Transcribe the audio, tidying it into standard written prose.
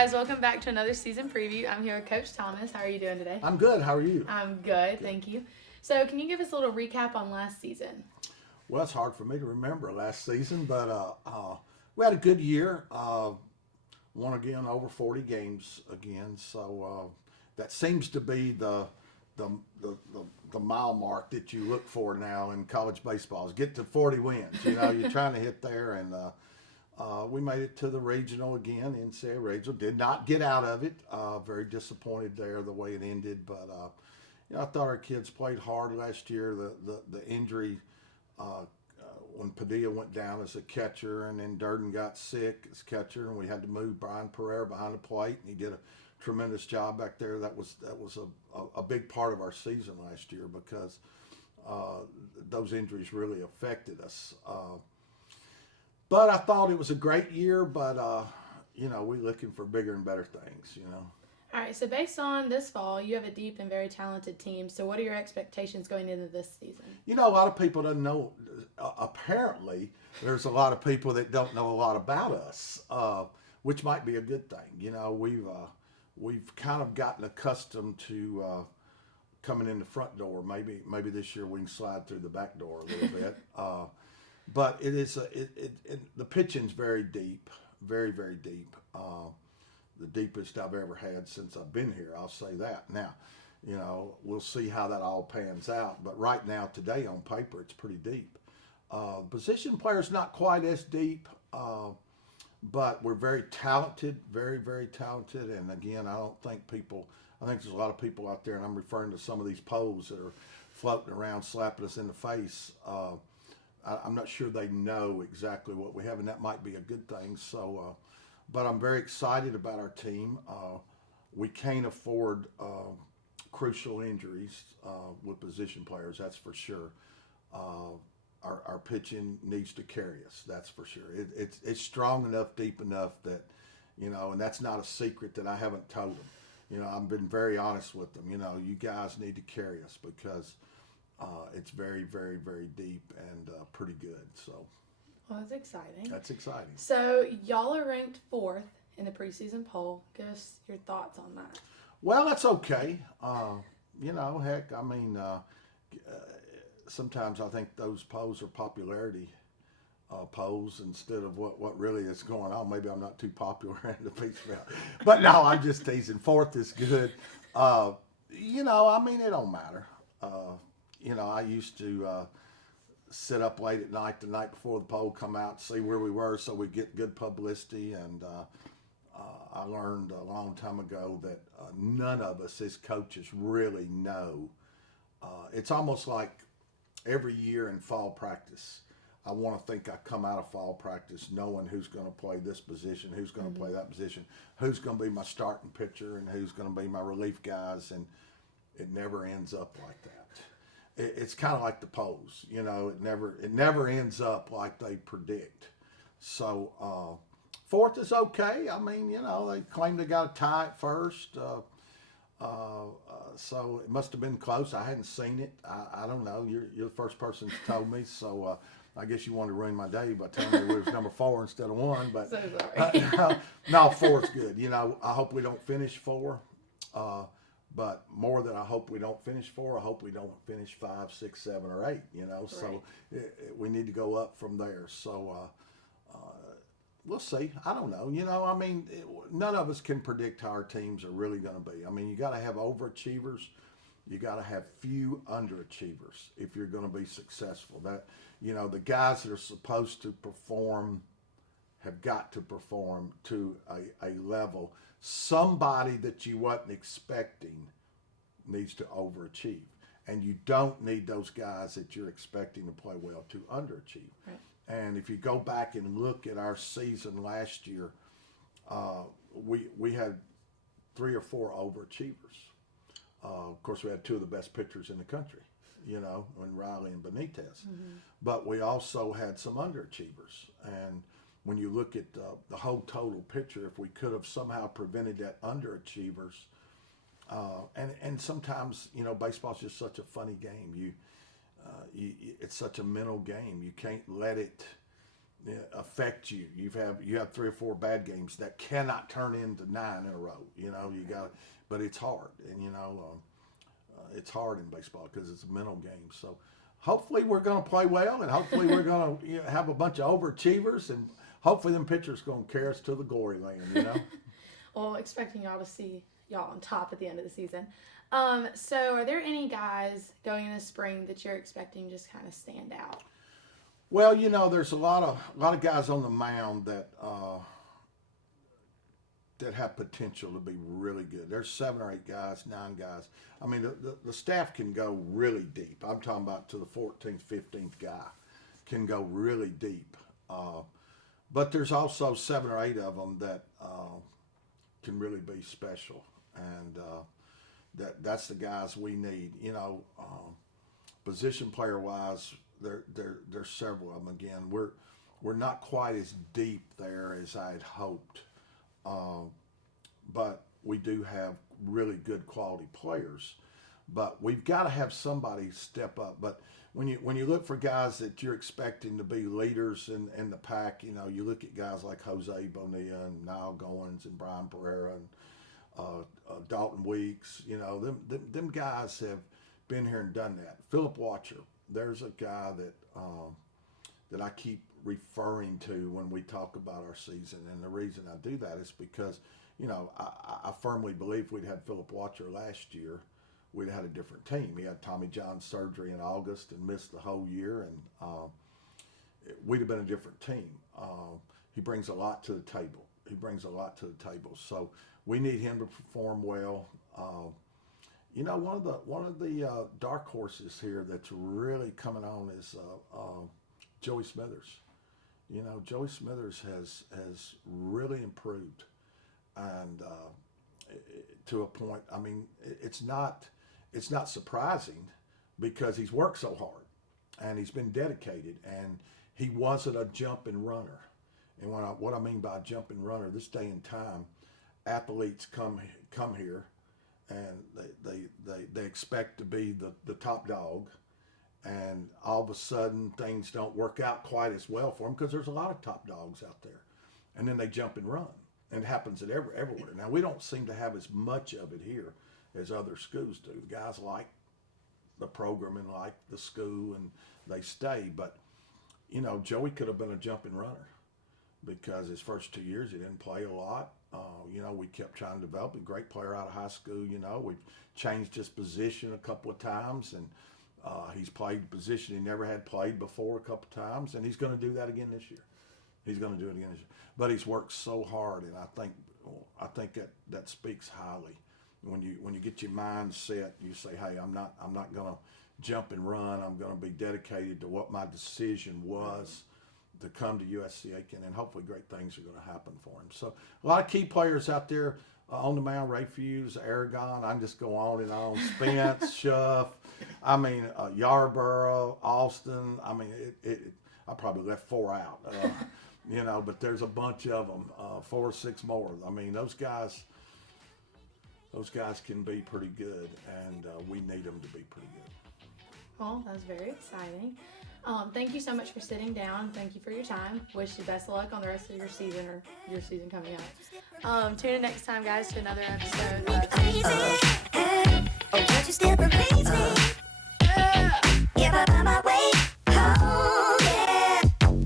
guys, welcome back to another season preview. I'm here with Coach Thomas. How are you doing today? I'm good. How are you? I'm good, thank you. So, can you give us a little recap on last season? Well, it's hard for me to remember last season, but we had a good year. Won again over 40 games again, so that seems to be the, the the mile mark that you look for now in college baseball is get to 40 wins. You know, you're trying to hit there, and we made it to the regional again. NCAA regional did not get out of it. Very disappointed there the way it ended, but I thought our kids played hard last year. The injury. When Padilla went down as a catcher, and then Durden got sick as catcher, and we had to move Brian Pereira behind the plate, and he did a tremendous job back there. That was a big part of our season last year because those injuries really affected us. But I thought it was a great year, but we're looking for bigger and better things. All right, so based on this fall, you have a deep and very talented team. So, what are your expectations going into this season? A lot of people don't know. Apparently, there's a lot of people that don't know a lot about us, which might be a good thing. We've kind of gotten accustomed to coming in the front door. Maybe this year we can slide through the back door a little bit. But it is the pitching's very deep, very very deep. The deepest I've ever had since I've been here. I'll say that. Now, we'll see how that all pans out. But right now, today on paper, it's pretty deep. Position players not quite as deep, but we're very talented, very, very talented. And again, I think there's a lot of people out there, and I'm referring to some of these polls that are floating around, slapping us in the face. I'm not sure they know exactly what we have, and that might be a good thing. So, but I'm very excited about our team. We can't afford crucial injuries with position players, that's for sure. Our pitching needs to carry us, that's for sure. It's strong enough, deep enough that, and that's not a secret that I haven't told them. I've been very honest with them. You guys need to carry us because it's very, very, very deep and pretty good. So. Well, that's exciting. That's exciting. So, y'all are ranked 4th in the preseason poll. Give us your thoughts on that. Well, that's okay. Heck, sometimes I think those polls are popularity polls instead of what really is going on. Maybe I'm not too popular in the piece about. But no, I'm just teasing. 4th is good. It don't matter. I used to sit up late at night the night before the poll come out, see where we were so we get good publicity. And I learned a long time ago that none of us as coaches really know. It's almost like every year in fall practice, I want to think I come out of fall practice knowing who's going to play this position, who's going to play that position, who's going to be my starting pitcher, and who's going to be my relief guys, and it never ends up like that. It's kind of like the polls, it never ends up like they predict. So 4th is okay. They claim they got a tie at first. So it must have been close. I hadn't seen it. I don't know. You're the first person to told me. So I guess you wanted to ruin my day by telling me it was number 4 instead of 1. But so sorry. No, 4 is good. I hope we don't finish 4. But more than I hope we don't finish 4, I hope we don't finish 5, 6, 7, or 8. Right. So we need to go up from there. So we'll see. I don't know. None of us can predict how our teams are really going to be. You got to have overachievers. You got to have few underachievers if you're going to be successful. That the guys that are supposed to perform have got to perform to a level. Somebody that you wasn't expecting needs to overachieve. And you don't need those guys that you're expecting to play well to underachieve. Right. And if you go back and look at our season last year, we had 3 or 4 overachievers. Of course, we had 2 of the best pitchers in the country, in Riley and Benitez. Mm-hmm. But we also had some underachievers. And when you look at the whole total picture, if we could have somehow prevented that underachievers, and sometimes baseball's just such a funny game. It's such a mental game. You can't let it affect you. You have 3 or 4 bad games that cannot turn into 9 in a row. You know, you got, but it's hard, and it's hard in baseball because it's a mental game. So hopefully we're going to play well, and hopefully we're going to have a bunch of overachievers, and hopefully them pitchers going to carry us to the glory land. You know. Well, expecting y'all to see y'all on top at the end of the season. So are there any guys going in the spring that you're expecting just kind of stand out? Well, there's a lot of guys on the mound that have potential to be really good. There's 7 or 8 guys, 9 guys. I mean, the staff can go really deep. I'm talking about to the 14th, 15th guy can go really deep. But there's also 7 or 8 of them that can really be special, and that's the guys we need. Position player wise. There's several of them. Again, we're not quite as deep there as I had hoped, but we do have really good quality players. But we've got to have somebody step up. But when you look for guys that you're expecting to be leaders in the pack, you look at guys like Jose Bonilla and Niall Goins and Brian Pereira and Dalton Weeks. Them guys have been here and done that. Philip Watcher. There's a guy that I keep referring to when we talk about our season, and the reason I do that is because, I firmly believe we'd had Philip Watcher last year, we'd had a different team. He had Tommy John surgery in August and missed the whole year, and we'd have been a different team. He brings a lot to the table. So we need him to perform well. One of the dark horses here that's really coming on is Joey Smithers. Joey Smithers has really improved, and to a point. I mean, it's not surprising because he's worked so hard, and he's been dedicated, and he wasn't a jumping runner. And what I mean by a jumping runner, this day and time, athletes come here. And they expect to be the top dog, and all of a sudden things don't work out quite as well for them because there's a lot of top dogs out there, and then they jump and run, and it happens at everywhere. Now we don't seem to have as much of it here as other schools do. The guys like the program and like the school, and they stay. But Joey could have been a jumping runner because his first 2 years he didn't play a lot. We kept trying to develop a great player out of high school. We've changed his position a couple of times, and he's played a position he never had played before a couple of times, and he's going to do that again this year. But he's worked so hard, and I think that speaks highly. When you get your mind set, you say, hey, I'm not going to jump and run. I'm going to be dedicated to what my decision was to come to USC Aiken, and hopefully great things are going to happen for him. So a lot of key players out there on the mound: Ray Fuse, Aragon. I can just go on and on. Spence, Schuff. I mean, Yarborough, Austin. I mean, I probably left 4 out. But there's a bunch of them, 4 or 6 more. I mean, those guys can be pretty good, and we need them to be pretty good. Well, that was very exciting. Thank you so much for sitting down. Thank you for your time. Wish you best of luck on the rest of your season, or your season coming up. Tune in next time, guys, to another episode of